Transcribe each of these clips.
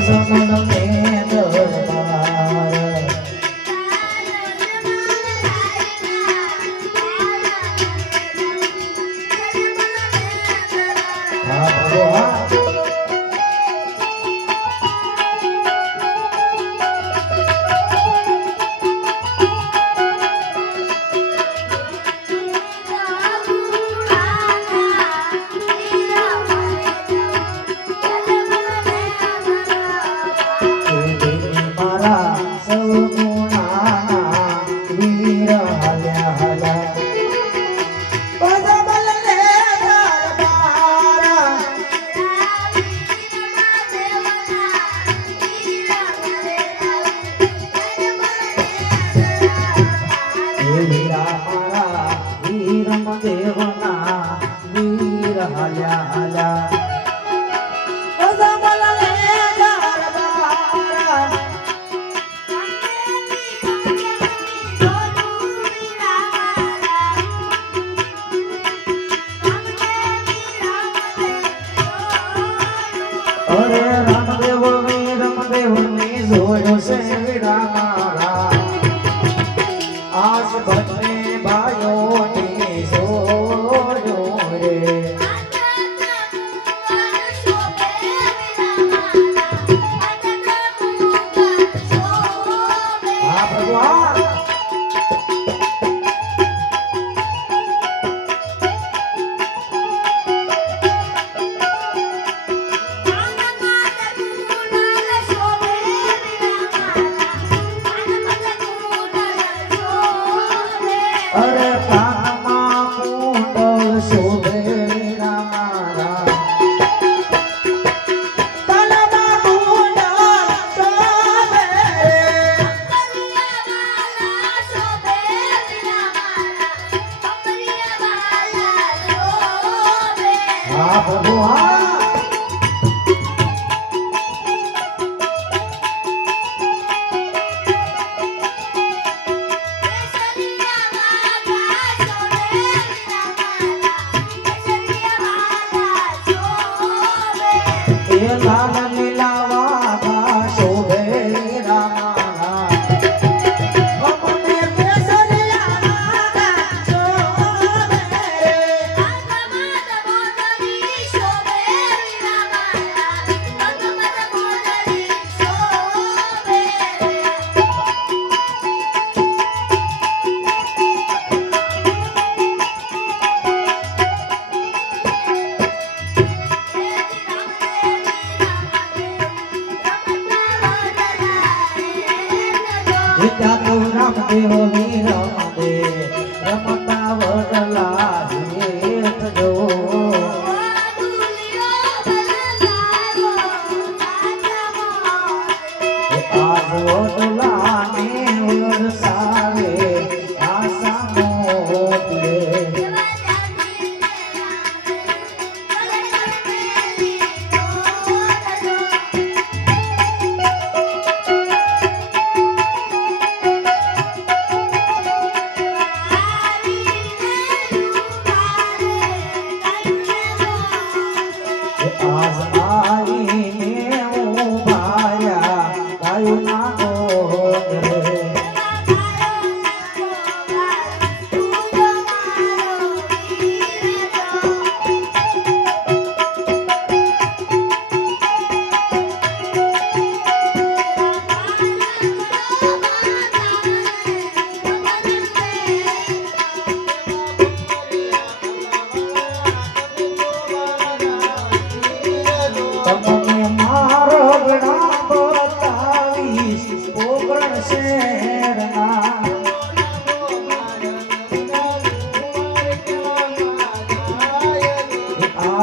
casa, manda જોયો আর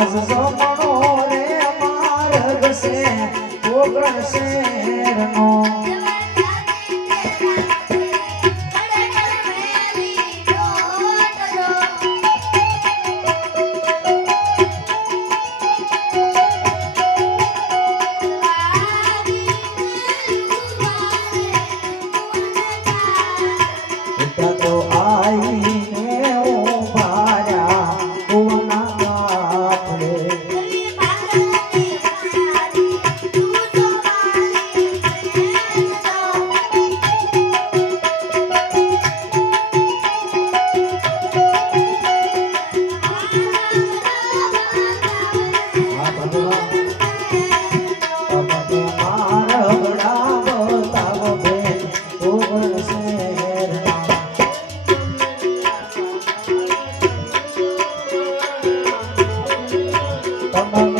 감사합니다. সোনা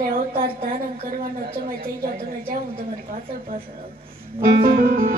મારે અવતાર ધારણ કરવાનો સમય થઈ ગયો તમે જાઓ તમારી પાછળ પાછળ